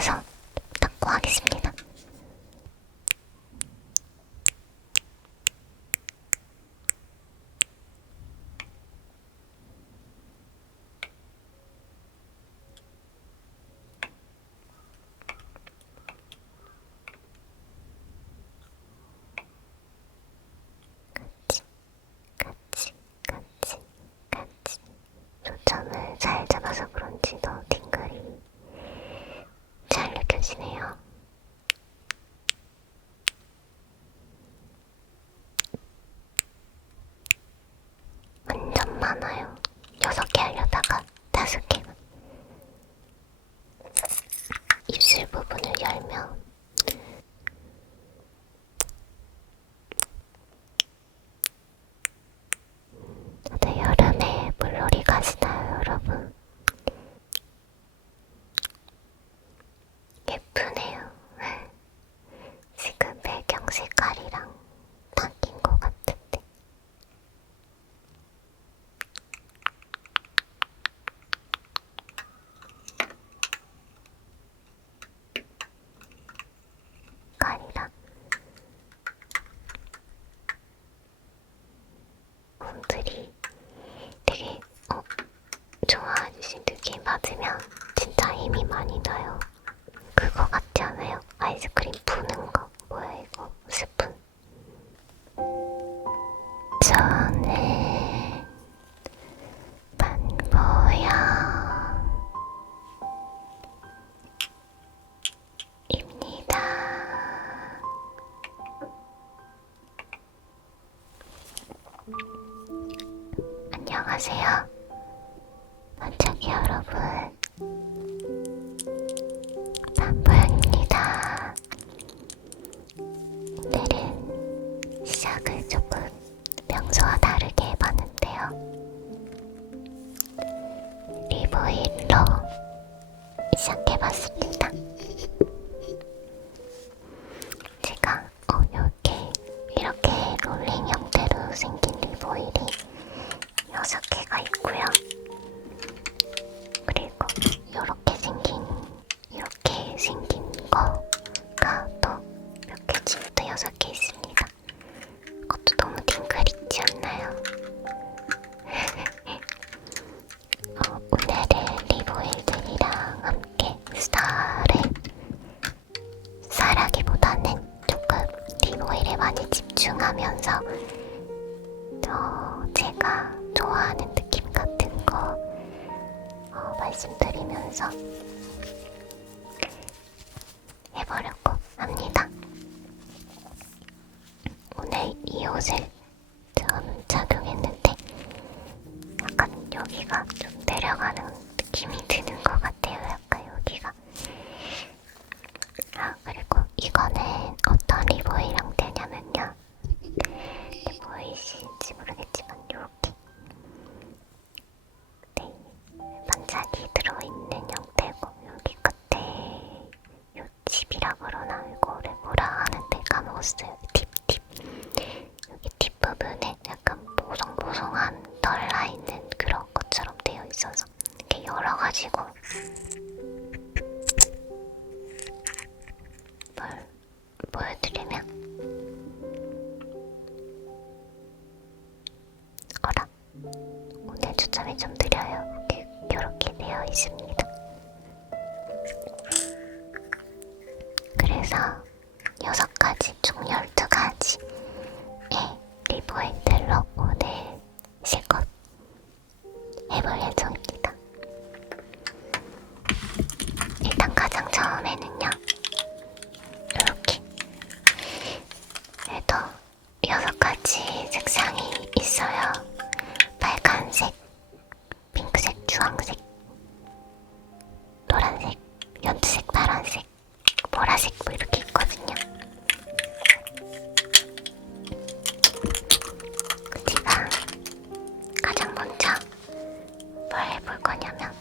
들어가서 닦고 하겠습니다. 같이 초점을 잘 잡아서 그런지 더 팅글이 잘 느껴지네요. 완전 많아요. 6개 하려다가 5개만. 입술 부분을 열면 다들 여름에 물놀이 가시나요, 여러분? 예쁘네요. 지금 배경 색깔이랑 바뀐 것 같은데. 색깔이랑 분들이 되게 좋아해주신 느낌 받으면 진짜 힘이 많이 나요. 그거 같지 않아요? 아이스크림 부는 거. 뭐야 이거? 스푼. 저는 반보양입니다. 안녕하세요. 반짝이 여러분. 반보양입니다. 오늘은 시작을 조금 평소와 다르게 해봤는데요. 리보일로 시작해봤습니다. 제가 이렇게 롤링 형태로 생긴 리보일이 6개가 있고요. 그리고 이렇게 생긴 거가 또 몇 개지? 또 6개 있습니다. 그것도 너무 팅글 있지 않나요? 오늘은 리보일들이랑 함께 스타라기보다는 조금 리보일에 많이 집중하면서 제가 좋아하는 느낌 같은 거 말씀드리면서 해보려고 합니다. 오늘 이 옷을 처음 착용했는데 약간 여기가 좀 내려가는 느낌이 드는 것 같아요. 약간 여기가. 그리고 이거는 어떤 리보일 형태냐면요. 보이시는지 모르겠지만 이렇게 반짝이 들어있는 형태고, 여기 끝에 요 팁이라 그러나 이거를 뭐라 하는데 까먹었어요. 팁. 여기 팁 부분에 약간 보송보송한 덜 나있는 그런 것처럼 되어 있어서 이렇게 열어가지고 뭘 보여드리면 오늘 초점이 좀 느려요. 이렇게 되어 있습니다. 그래서 6가지 총 12가지의 리보일들로 오늘 실컷 해볼 예정입니다. 일단 가장 처음에는요, 이렇게 얘도 6가지 색상이 있어요. 빨간색, 핑크색, 주황색, 노란색, 연두색, 파란색, 보라색 뭐 이렇게 있거든요. 제가 가장 먼저 뭘 해볼 거냐면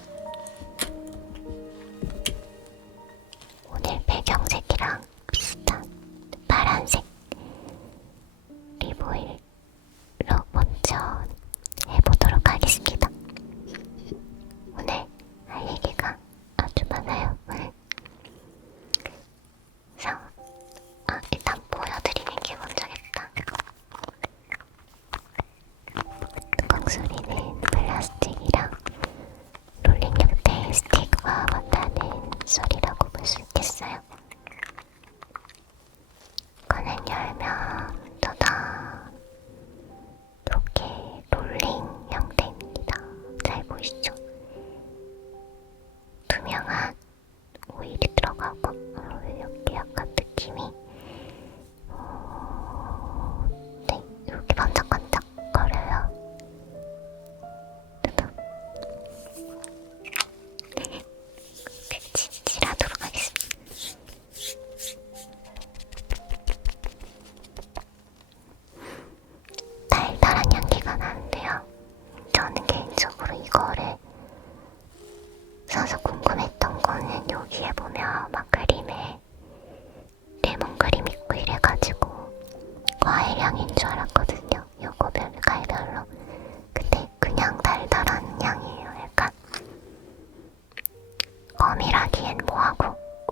얘는 뭐하고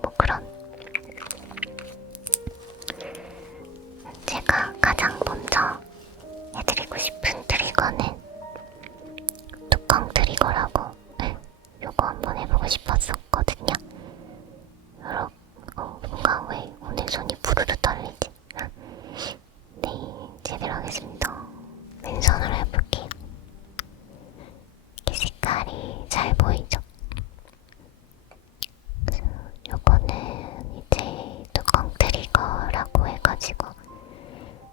뭐 그런. 제가 가장 먼저 해드리고 싶은 트리거는 뚜껑 트리거라고, 요거 한번 해보고 싶었었거든요. 뭔가 왜 오늘 손이 부르르 떨리지? 네, 제대로 하겠습니다. 왼손으로 해볼게요. 이 색깔이 잘 보이죠? 요거는 이제 뚜껑 트리거라고 해가지고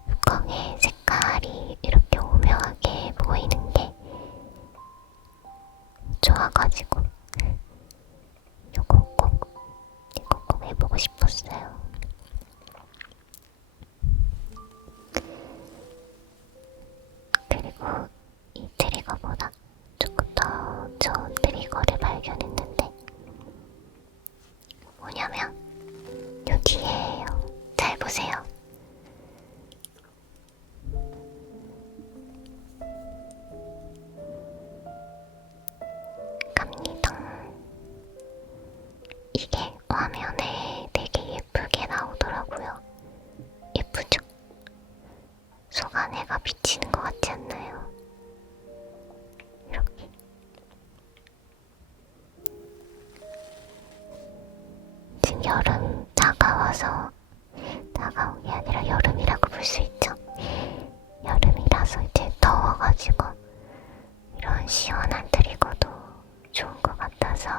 뚜껑의 색깔이 이렇게 오묘하게 보이는 게 좋아가지고 이거 꼭 해보고 싶었어요. 그리고 이 트리거보다 조금 더 좋은 트리거를 발견했는데 뭐냐면 여기에요. 잘 보세요. 갑니다. 이게 화면에 되게 예쁘게 나오더라고요. 예쁘죠? 속 안에가 비치는 것 같지 않나요? 이렇게. 지금 여름 다가와서, 다가온 게 아니라 여름이라고 볼 수 있죠? 여름이라서 이제 더워가지고 이런 시원한 트리거도 좋은 것 같아서.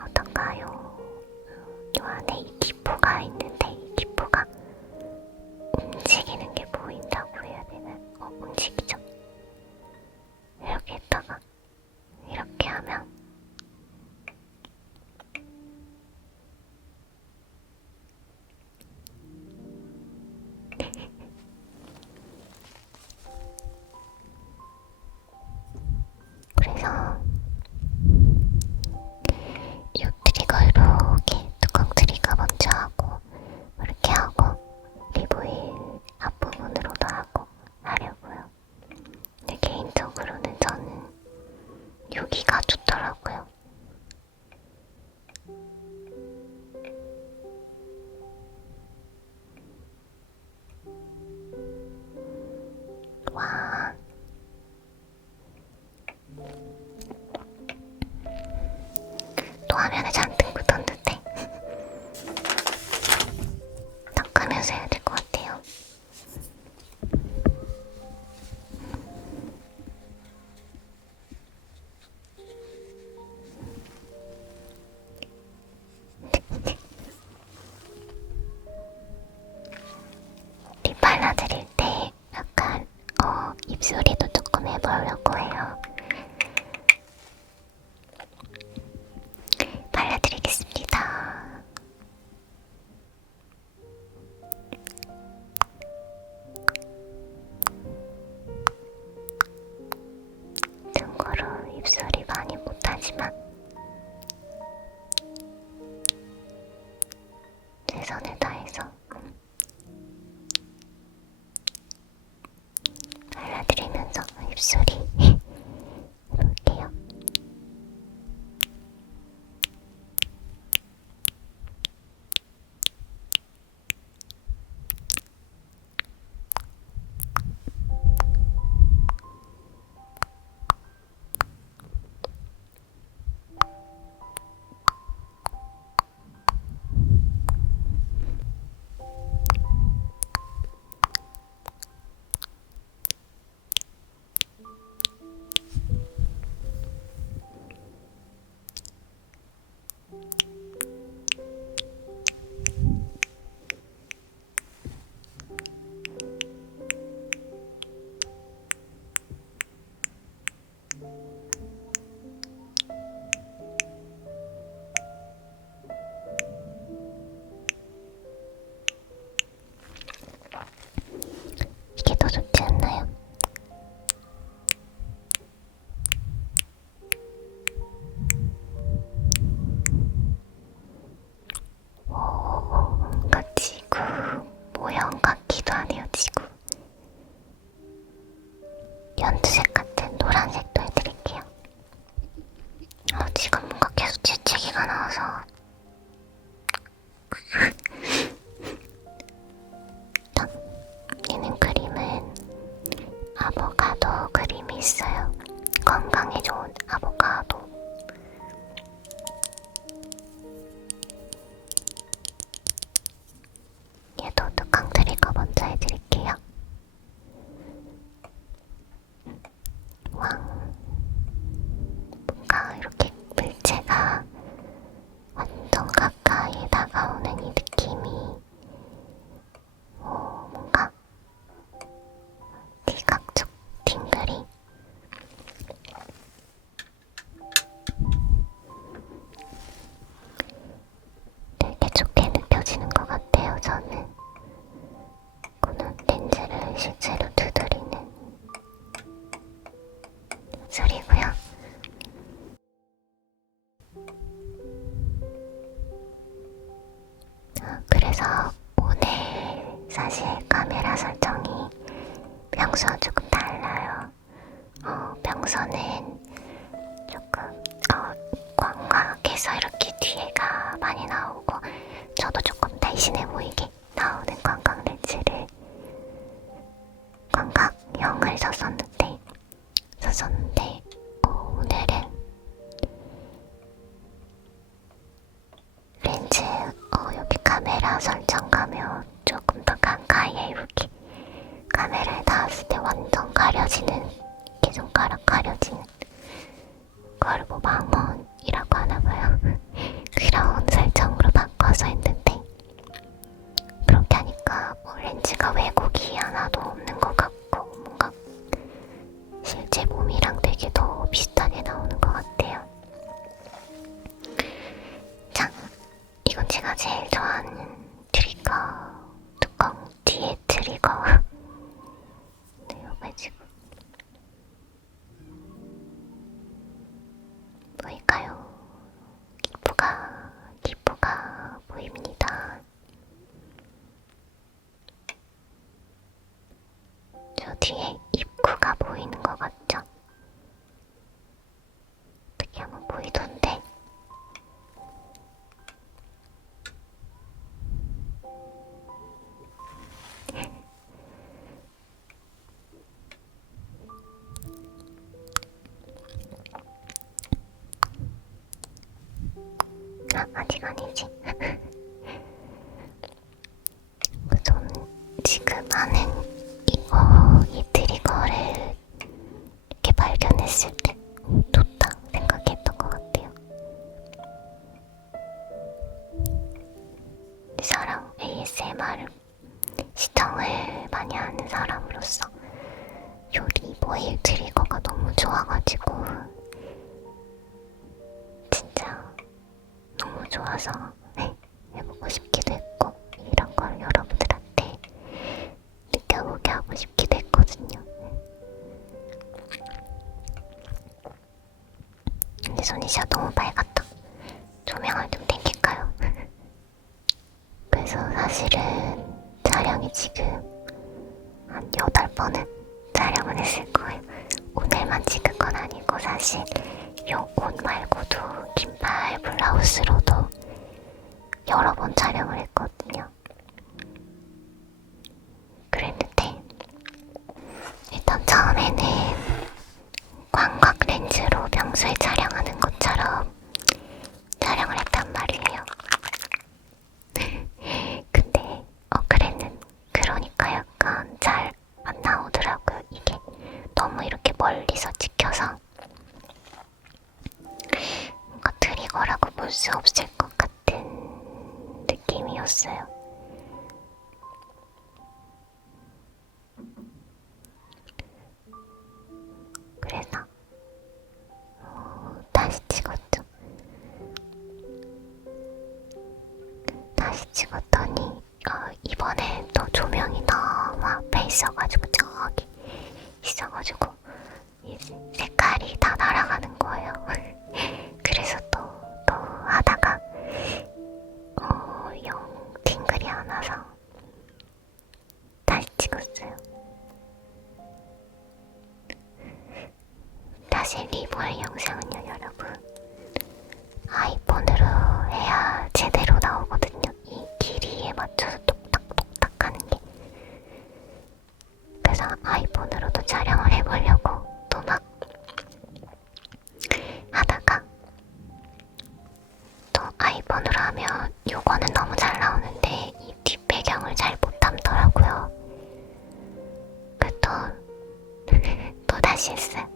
어떤가요? 요 안에 이 기포가 있는데 이 기포가 움직이는 게 보인다고 해야 되나? 움직이죠? 이렇게 했다가 이렇게 하면 그래서 이 트리거 이렇게 뚜껑 트리거 먼저 하고 이렇게 하고 리보일 앞부분으로도 하고 하려고요. 근데 개인적으로는 저는 여기가 좋더라고요. 와, 또 화면에 잔뜩 묻었는데 닦으면서 해야 될 것 같아요. 립 발라드릴 때 약간 입술이도 조금 해보려고 해요. 발라드리겠습니다. 참고로 입술이 많이 못하지만 최선을 다해서 발라드리면서 입술이 해볼게요. 이게 더 좋지 않나요? 뭔가 지구 모형 같기도 하네요. 지구 연두색 같은 노란색도 해드릴게요. 그래서 오늘 사실 카메라 설정이 평소와 조금 달라요. 평소는 조금 광각에서 이렇게 뒤에가 많이 나오고 저도 조금 날씬해 보이게 나오는 광각 렌즈를 광각형을 썼었는데 오늘은 렌즈 여기 카메라 설정 가면 조금 더 가까이에 이렇게 카메라에 닿았을 때 완전 가려지는, 이렇게 손가락 가려지는 그걸 뭐 망원이라고 하나봐요. 그런 설정으로 바꿔서 했는데 그렇게 하니까 렌즈가 왜곡이 하나도 없는 것 같고 뭔가 실제 몸이랑 되게 더 비슷하게 나오는 것 같아요. 자, 이건 제가 제일 좋아하는 트리거, 뚜껑 뒤에 트리거. 네, 요거 지금 보일까요? 기포가 보입니다. 저 뒤에 입구가 보이는 것 같죠? 어떻게 하면 보이던데? 아직 아니지. 저는 지금 하는 이 트리거를 이렇게 발견했을 때 좋다 생각했던 것 같아요. 이 사람 ASMR을 시청을 많이 하는 사람으로서 요 리보일 트리거가 너무 좋아가지고 진짜 너무 좋아서 해보고 싶기도 했고 이런 걸 여러분들한테 느껴보게 하고 싶기도 했거든요. 근데 손이 진짜 너무 빨갛다. 조명을 좀 땡길까요? 그래서 사실은 촬영이 지금 한 8번은 촬영을 했을 거예요. 오늘만 찍은 건 아니고 사실 요 옷 말고도 긴팔 블라우스로도 여러 번 촬영을 했거든요. 그랬는데 일단 처음에는 광각 렌즈로 평소에 촬영하는 것처럼 촬영을 했단 말이에요. 근데 그러니까 약간 잘 안 나오더라고요. 이게 너무 이렇게 멀리서 찍혀서 뭔가 트리거라고 볼 수 없을 것 같은 느낌이었어요. 그래서 다시 찍었죠. 다시 찍었더니 이번에 또 조명이 너무 앞에 있어가지고 저기 있어가지고 이 색깔이 다 날아가는 거예요. 그래서 또 하다가 영 팅글이 안 와서 다시 찍었어요. 사실 리보의 영상은요 여러분 아이폰으로 해야 제대로 나오거든요. 이 길이에 맞춰서 똑딱똑딱 하는 게. 그래서 아이폰으로도 촬영을 해보려고 또 막 하다가 또 아이폰으로 하면 요거는 너무 잘 나오는데 이 뒷배경을 잘 못 담더라고요. 또 다시 했어요.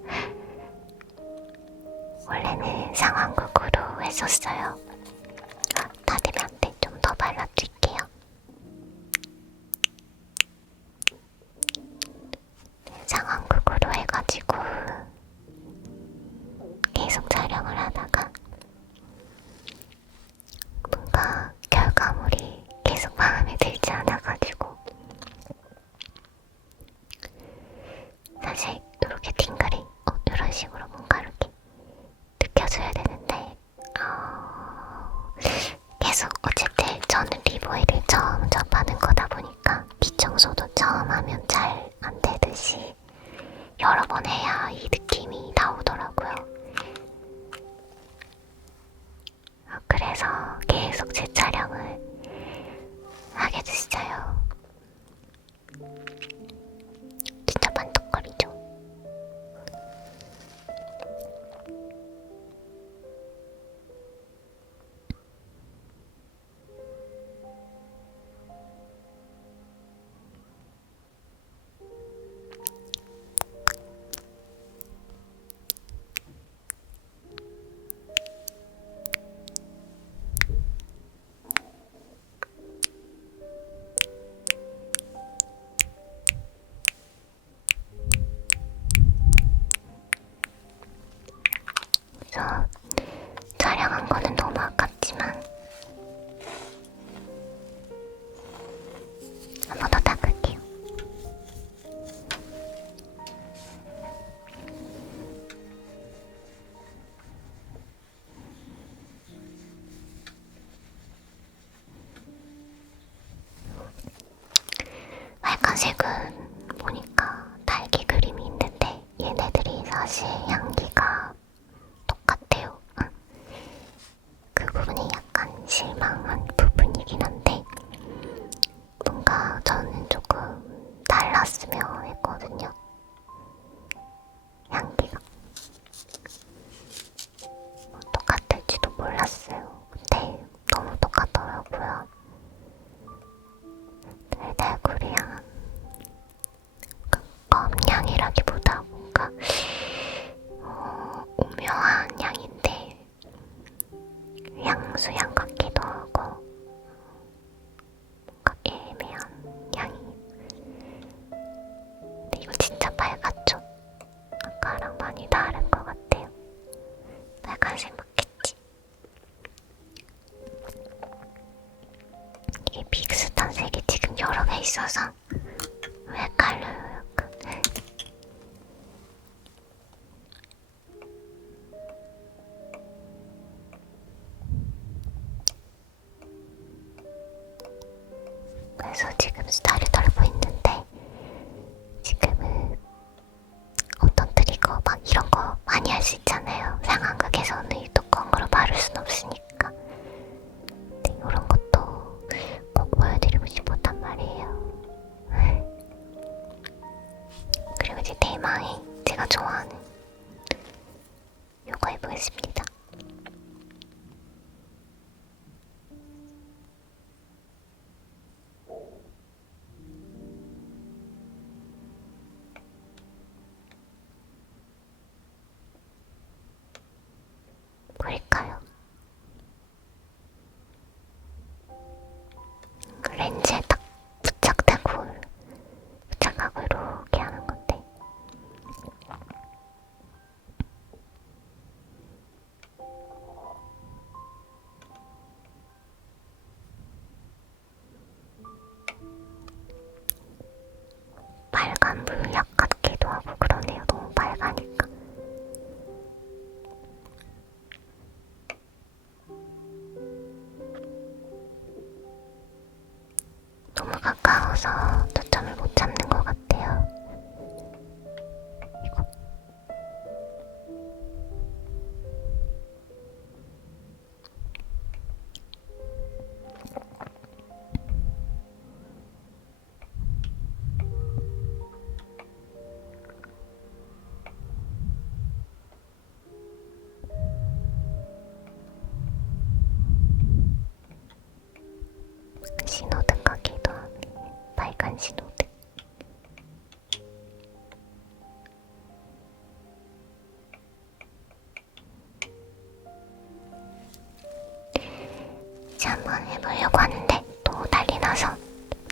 원래는 상황극으로 했었어요. 다 되면 안 돼. 좀 더 발라줄게요. 상황극으로 해가지고 계속 촬영을 하다가 뭔가 결과물이 계속 마음에 들지 않아가지고 사실 이렇게 팅글이 이런 식으로 뭔가 이렇게 느껴져야 되는데 계속 어쨌든 저는 리보의 그래서 촬영한 거는 너무 아깝지만 한 번 더 닦을게요. 빨간색은 보니까 딸기 그림이 있는데 얘네들이 사실 향기가 똑같아요. 그 부분이 약간 실망한 부분이긴 한데 뭔가 저는 조금 달랐으면 했거든요. 향기가 똑같을지도 몰랐어요. 근데 너무 똑같더라고요. 달달구리향 검향이라기보다 뭔가 오묘한 향인데 향수향 같기도 하고 뭔가 애매한 향이. 근데 이거 진짜 빨갛죠? 아까랑 많이 다른 것 같아요. 빨간색 맞겠지? 이게 비슷한 색이 지금 여러 개 있어서 헷갈려요 약간. 그래서 지금 수다를 떨고 있는데 지금은 어떤 트리거 막 이런 거 많이 할 수 있잖아요. 상황극에서는 이 뚜껑으로 바를 순 없으니까. 근데 이런 것도 꼭 보여드리고 싶었단 말이에요. 그리고 이제 대망의 제가 좋아하는 요거 해보겠습니다. 보일까요? 렌즈에 딱 부착하고 이렇게 하는 건데 빨간 물약 같기도 하고 그러네요. 너무 빨가니까. 너무 가까워서 초점을 못 잡는 것 같아요. 이거 신호등 같기도 하네. 빨간 신호등. 이제 한번 해보려고 하는데 또 난리 나서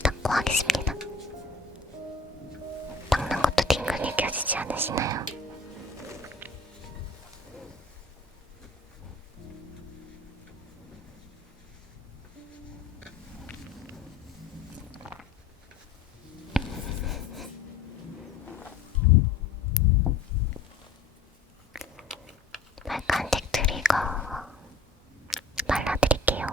닦고 하겠습니다. 닦는 것도 딩글 느껴지지 않으시나요? 빨간색 트리거 발라드릴게요.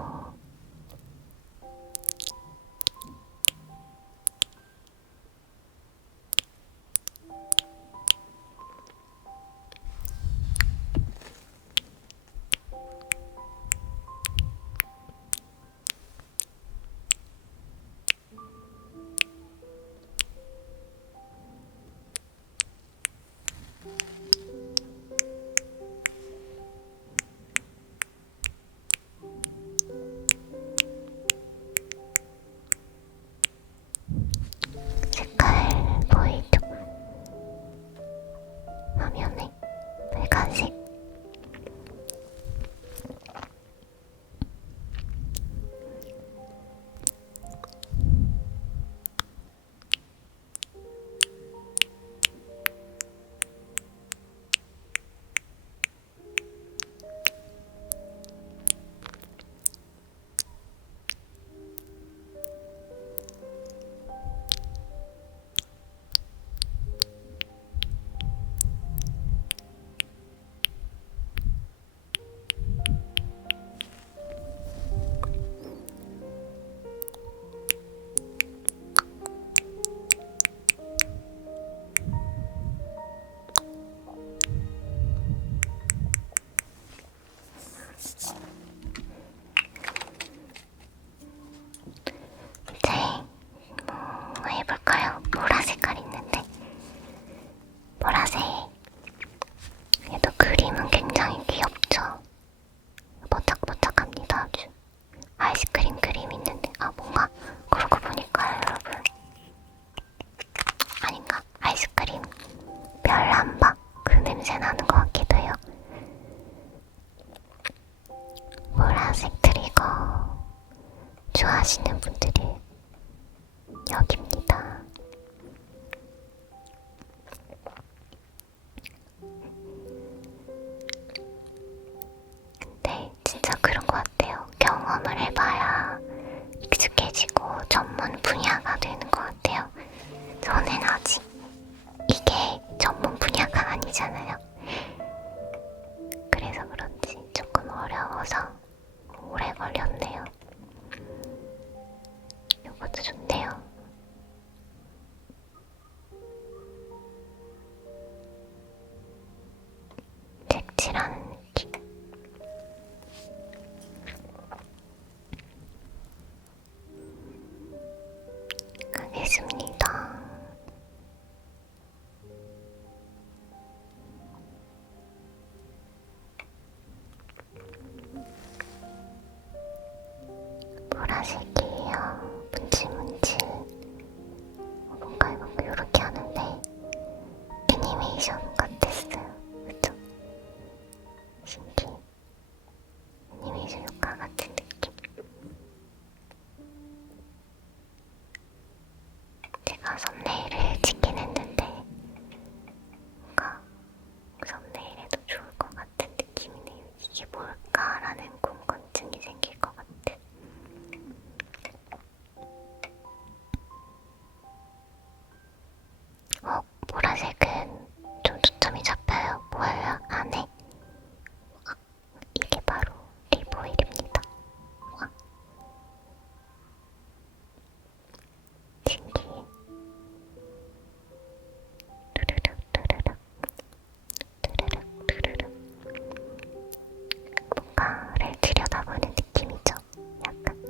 이제 뭐 해볼까요? 보라 색깔 있는데 보라색. 얘도 그림은 굉장히 귀엽죠? 뽀짝뽀짝합니다. 아주. 아이스크림 그림 있는데 뭔가 그러고 보니까요 여러분, 아닌가? 아이스크림 별함박 그 냄새 나는 것 같기도 해요. 보라색 트리거 좋아하시는 분들이 여기입니다. 근데 진짜 그런 것 같아요. 경험을 해봐야 익숙해지고 전문 분야가 되는 것 같아요. 저는 아직 이게 전문 분야가 아니잖아요. 그래서 그런지 조금 어려워서 오래 걸렸네요. 이것도 좋네요. 색칠하는 느낌. 가겠습니다. 보라색이에요. 문질문질. 뭔가 이렇게 하는데 애니메이션 같았어요. 그쵸? 신기해. 애니메이션 효과 같은 느낌. 제가 썸네일을 찍긴 했는데 뭔가 썸네일에도 좋을 것 같은 느낌이네요. 이게 뭘까라는 궁금증이 생길 것 같아. 보라색은 좀 초점이 잡혀요. 뭐예요? 안에? 이게 바로 리보일입니다. 신기해. turu룩 turu룩 turu룩 turu룩. 뭔가를 들여다보는 느낌이죠. 약간.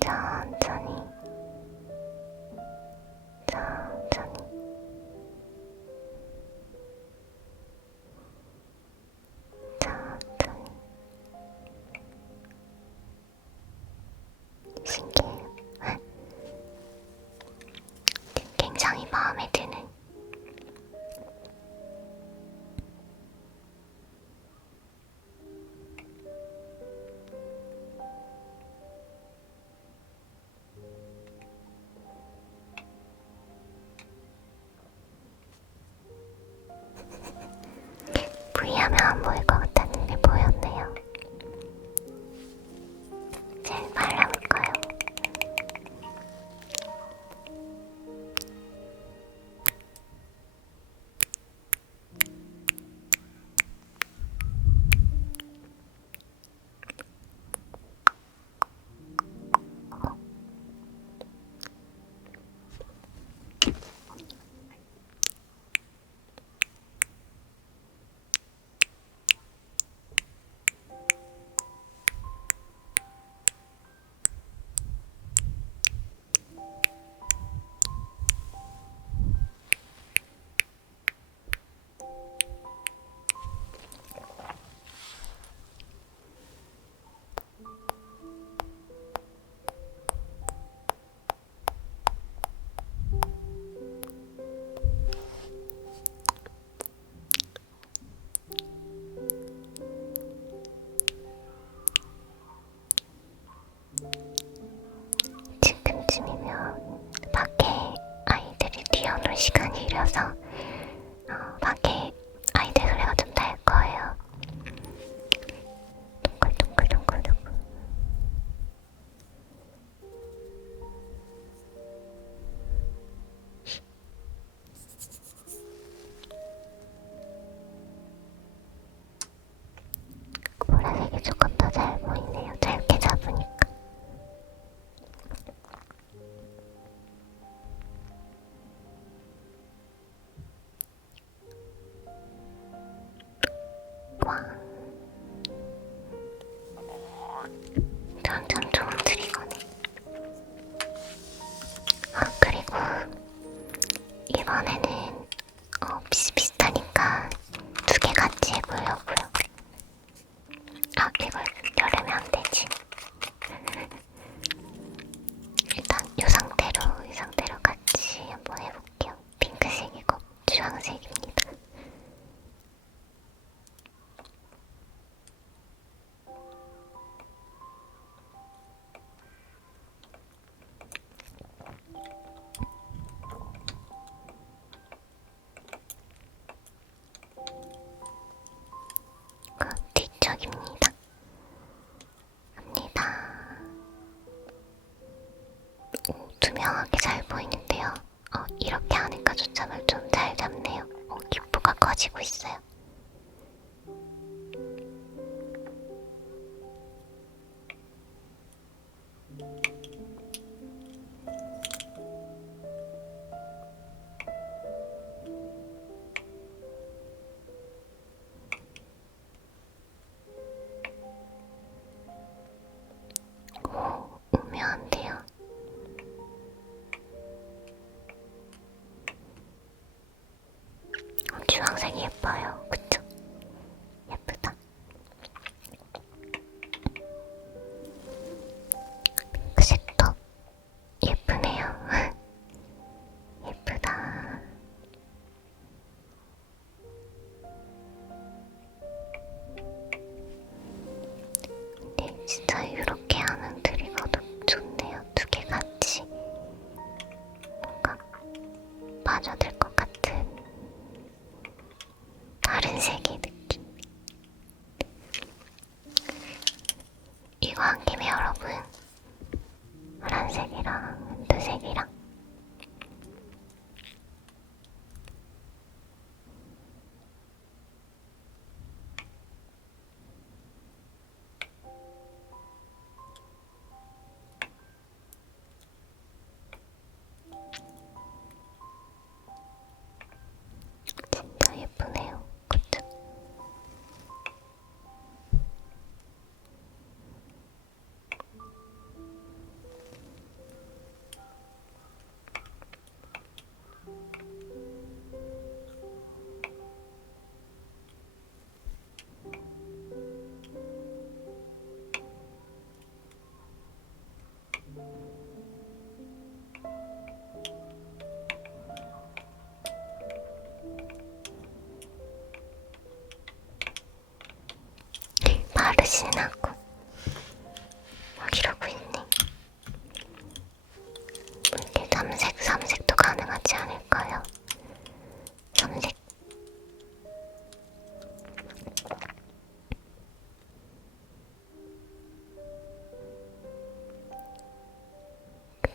천천히 천천히 천천히. 신기해요. 굉장히 마음에 드는. V하면 안 보일 것 같았는데 보였네요. 잘 발라볼까요? 지금쯤이면 밖에 아이들이 뛰어놀 시간이라서 밖에 아이들 소리가 좀 날 거예요. 동글동글동글동글. 보라색이 조금 더 잘 보이네요. 짧게 잡으니까. 이번에는 비슷비슷하니까 두 개 같이 해보려고요. 아, 이걸 열으면 안 되지. 일단 이 상태로 같이 한번 해볼게요. 핑크색이고 주황색입니다. 뒤쪽입니다. 갑니다. 오, 투명하게 잘 보이는데요. 이렇게 하니까 초점을 좀 잘 잡네요. 기포가 커지고 있어요. 오, 오묘한데요. 주황색이 예뻐요. 그쵸? 예쁘다. 핑크색도 예쁘네요. 예쁘다. 근데 진짜 이렇게 하는 트리거도 좋네요. 두 개 같이 뭔가 빠져들 것 같은 다른 색의 느낌. 이거 한 김에 여러분 파란색이랑 은두색이랑 진짜 예쁘네요. 그쵸? 바르진 않고 막 이러고 있네. 이렇게 삼색도 가능하지 않을까요? 삼색.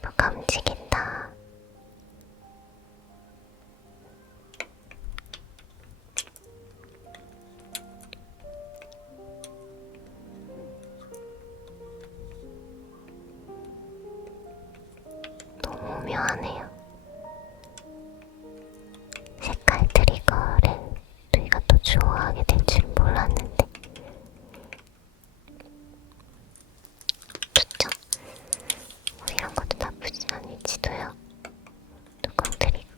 뭐가 움직인다. 너무 오묘하네요. 색깔 트리거를 우리가 또 좋아하게 될 줄 몰랐는데 좋죠? 이런 것도 나쁘진 않을지도요. 뚜껑 트리거.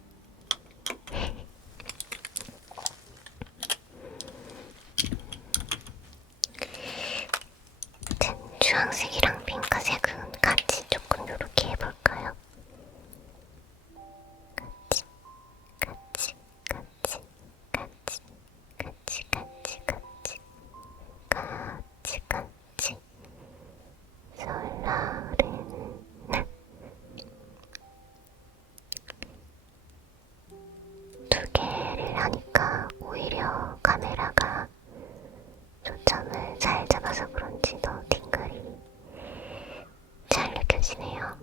주황색이랑 핑크색은 같이 조금 요렇게 해볼까요? 같이 설날에는 두 개를 하니까 오히려 카메라가 초점을 잘 잡아서 그런지 더 팅글이 잘 느껴지네요.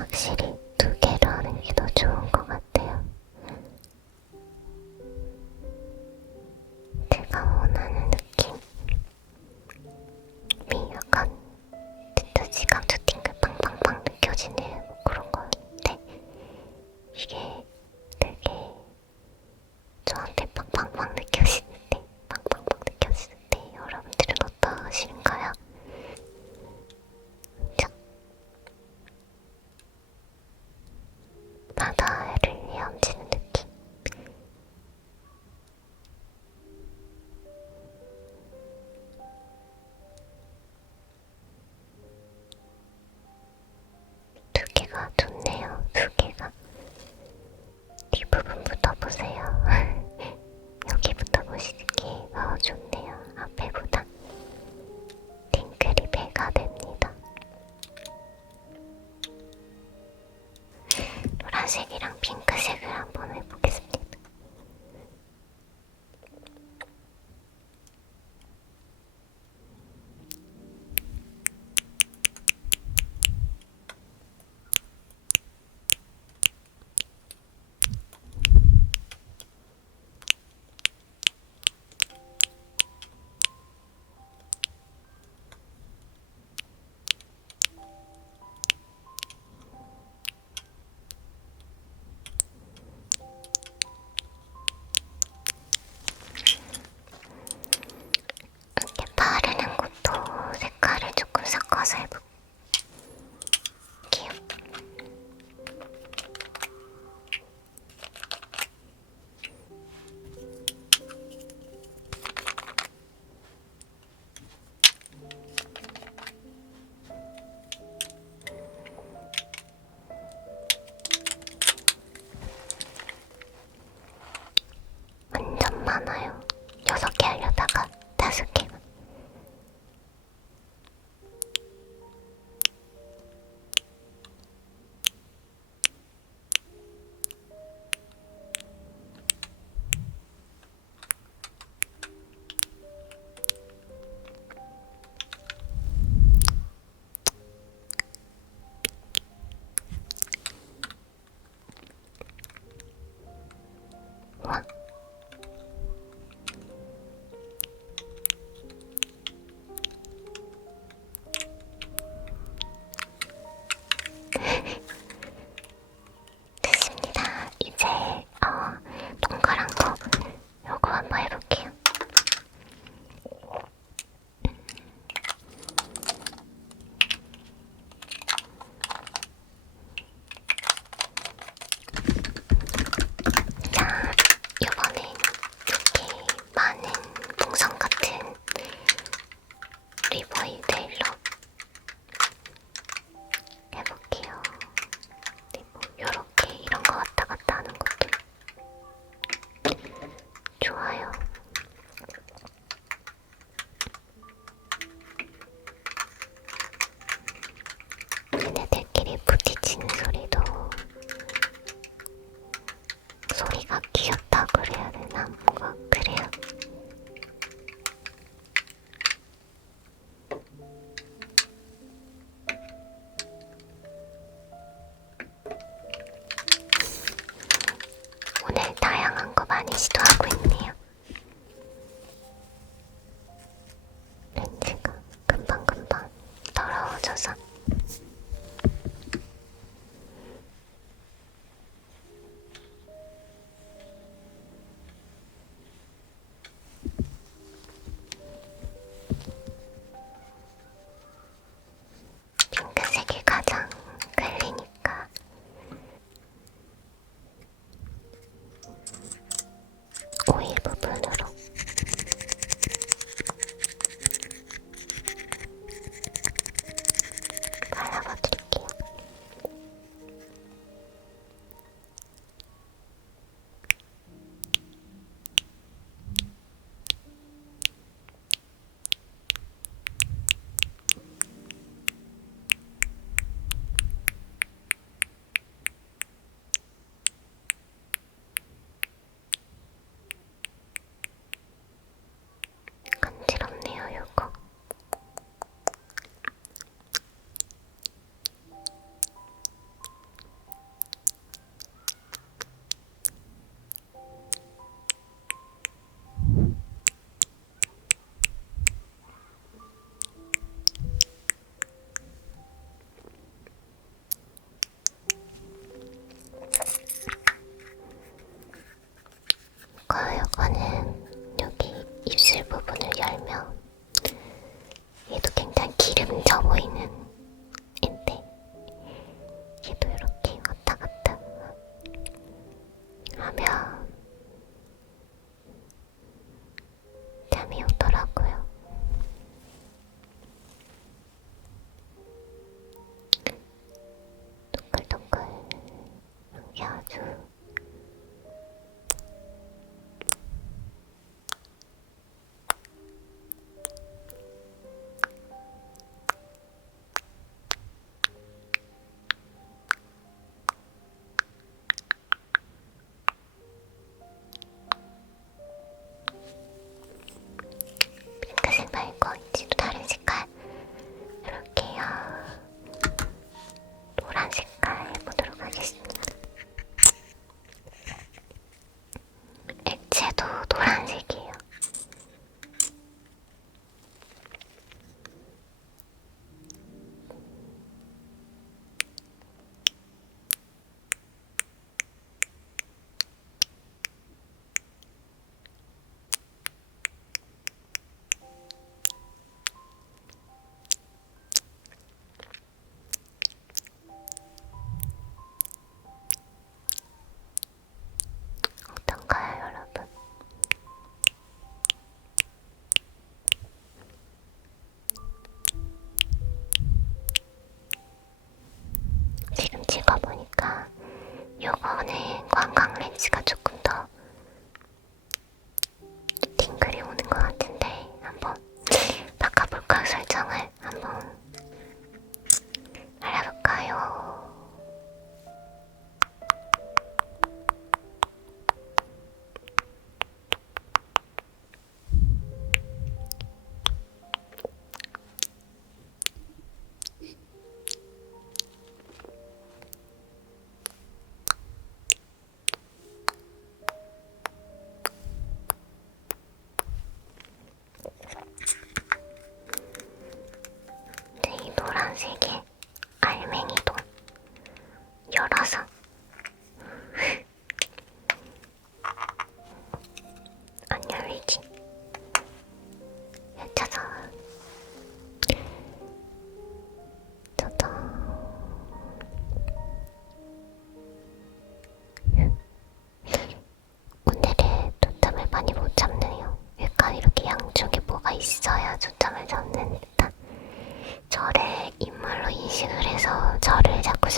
확실히 두 개로 하는 게 더 좋은 것 같아요. 제가 원하는 느낌이 약간 진짜 지각조 팅글 팡팡팡 느껴지는 뭐 그런 거였는데 이게 되게 저한테 팡팡팡 느껴지는데 여러분들은 어떠신가요? 자, 바다를 헤엄치는 느낌. 두 개가 좋네요. 두 개가. 뒷부분부터 보세요. 여기부터 보시는 게 좋네요. 앞에보다 팅클이 배가 됩니다. 노란색이랑 핑크색을 한번 해보겠습니다. 이렇게 바르는 것도 색깔을 조금 섞어서 해볼게요. 완전 많아요. 6개 하려다가 5개만. 와. 됐습니다. 이제 동그란 거 요거 한번 해볼게요. 자, 이번엔 이렇게 많은 풍선 같은 리보이 네일로 해볼게요. 리보 요렇게 이런 거 왔다 갔다 하는 것도 좋아요. 얘네들끼리 부딪히는 소리도 소리가 귀엽다고 그래야 되나? 뭔가 그래요. 오늘 다양한 거 많이 시도하고 있네요. 렌즈가 금방금방 더러워져서 핑크색이 가장 끌리니까 오일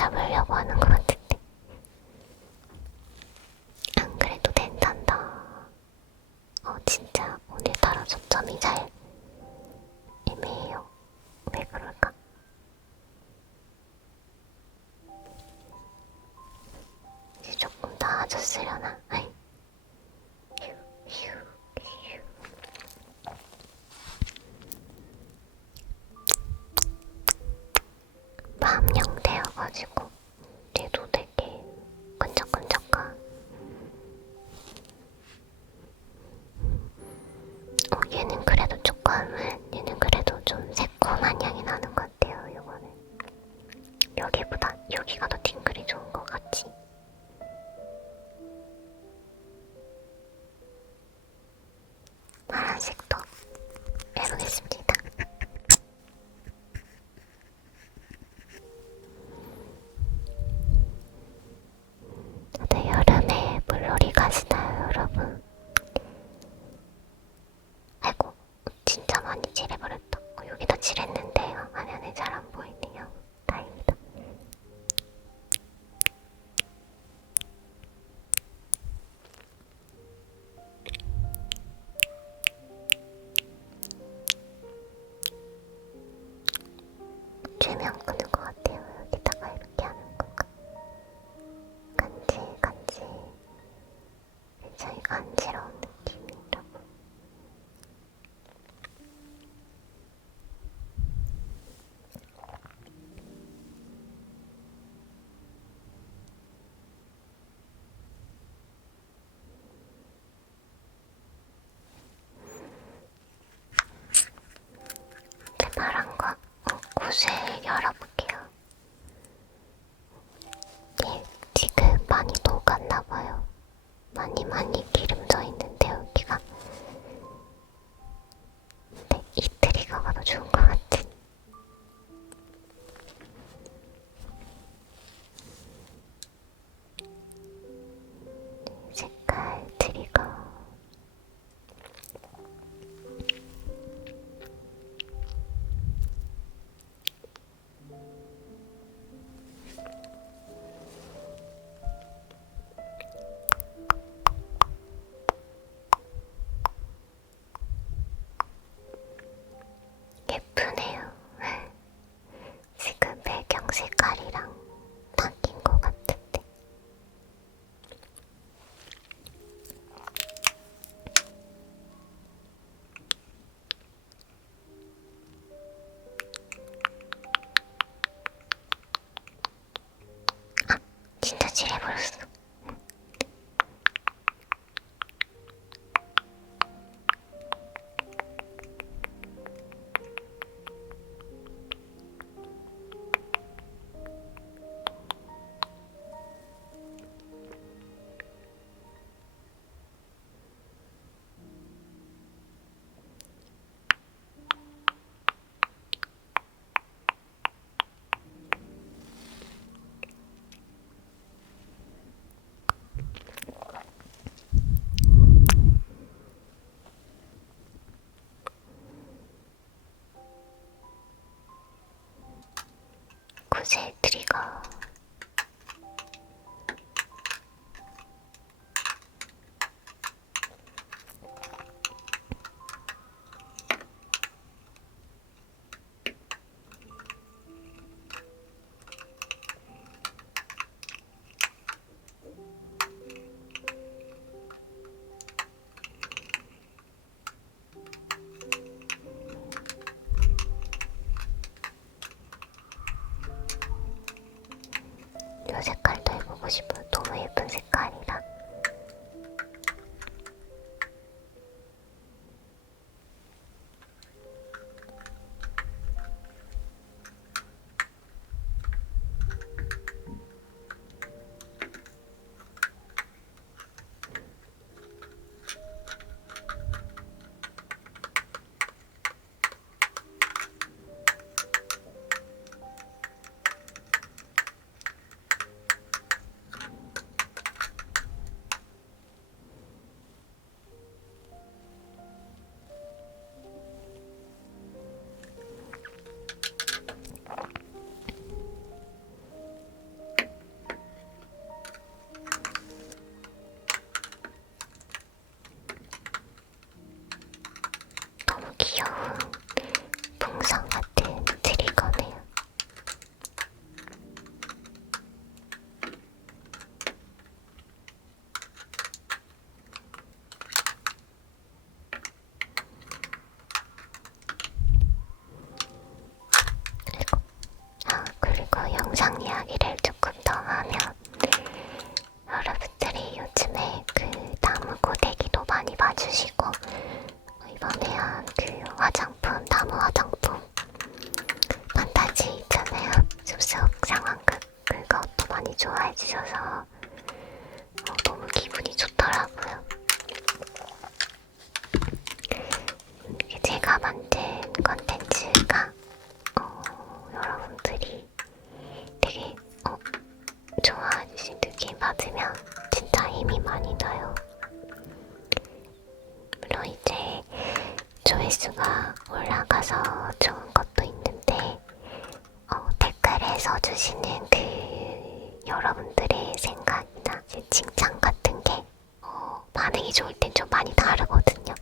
잡으려고 하는 것 같은데. 안 그래도 된단다. 진짜 오늘따라 초점이 잘 애매해요. 왜 그럴까? 이제 조금 나아졌으려나? 아이. 휴, 휴, 휴. 밤형 되어가지고 뇌도 되게 끈적끈적한. 얘는 그래도 얘는 그래도 좀 새콤한 향이 나는 것 같아요, 이거는. 여기보다 여기가 더 팅글이 좋은 것 같지? 파란색도 해보겠습니다. 다들 여름에 물놀이 가시나요, 여러분? 아이고, 진짜 많이 칠해버렸다. 여기다 칠했는데요. 화면에 잘 안 보이네요. 다행이다. 최면 끄는 것 같아요. 여기다가 이렇게 하는 건가? 간질. 굉장히 간지러운 느낌이라고. 이제 파란 거 곳을 열어볼게요. 예, 지금 많이 녹았나봐요. 많이 기름져 있는데 여기가. 근데 이 트리거가 더 좋은 것 같은. 색깔 트리거. 예쁘네요. 지금 배경 색깔이랑 바뀐 것 같은데. 아, 진짜 칠해버렸어. 구슬 트리거. 이 색깔도 해보고 싶어요. 너무 예쁜 색깔이라. 얘기를 조금 더 하면, 여러분들이 요즘에 그 나무 고데기도 많이 봐주시고, 이번에 한 그 화장품, 나무 화장품 판타지 있잖아요. 숲속 상황극, 그것도 많이 좋아해 주셔서 너무 기분이 좋더라고요. 제가 만든 컨텐츠가 여러분들이 되게 좋아해주신 느낌 받으면 진짜 힘이 많이 나요. 물론 이제 조회수가 올라가서 좋은 것도 있는데 댓글에 써주시는 그 여러분들의 생각이나 칭찬 같은 게 반응이 좋을 땐 좀 많이 다르거든요.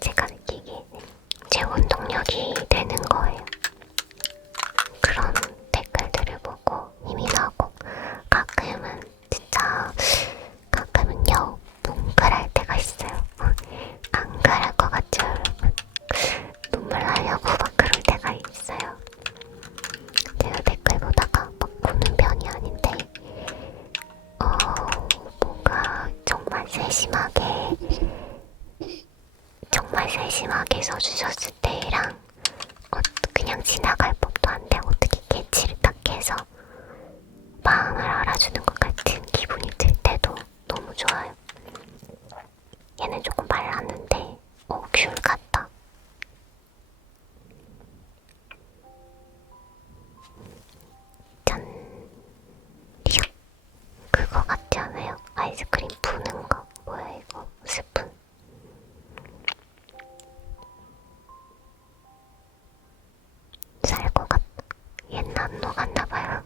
제가 느끼기에는 제 원동력이 되는 거예요. 그런 댓글들을 보고 힘이 나고, 가끔은요 뭉클할 때가 있어요. 안 그럴 것 같죠, 여러분? 눈물 나려고 막 그럴 때가 있어요. 제가 댓글 보다가 막 보는 편이 아닌데 뭔가 정말 세심하게 써주셨을 때랑 그냥 지나갈 법도 한데 어떻게 캐치를 딱 해서 마음을 알아주는 것 같은 기분이 들 때도 너무 좋아요. 얘는 조금 말랐는데 귤 같다. 짠. 슉. 그거 같지 않아요? 아이스크림 부는 거. 뭐야 이거? 스푼. 살 것 같다. 얘는 안 녹았나봐요.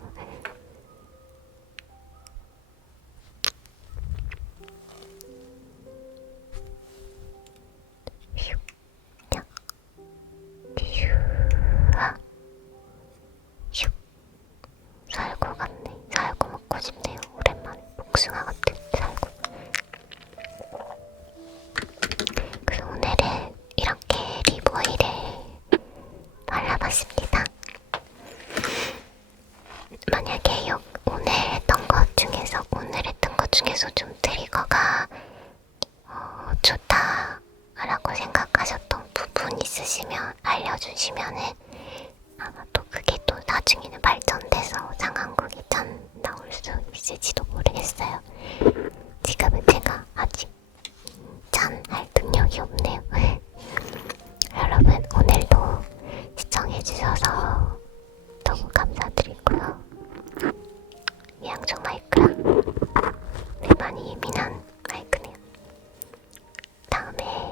슉. 야. 슈. 아. 슉. 살구 같네. 살구 먹고 싶네요. 오랜만에 복숭아 같은 살구. 그래서 오늘은 이렇게 립 오일을 발라봤습니다. 만약에 오늘 했던 것 중에서 좀 트리거가 좋다라고 생각하셨던 부분 있으시면 알려주시면은 아마 또 그게 또 나중에는 발전돼서 상황극이 짠 나올 수 있을지도 모르겠어요. 지금은 제가 아직 짠 할 능력이 없네요. 여러분 오늘도 시청해주셔서 너무 감사드리고요. 양쪽 마이크랑 많이 예민한 마이크네요. 다음에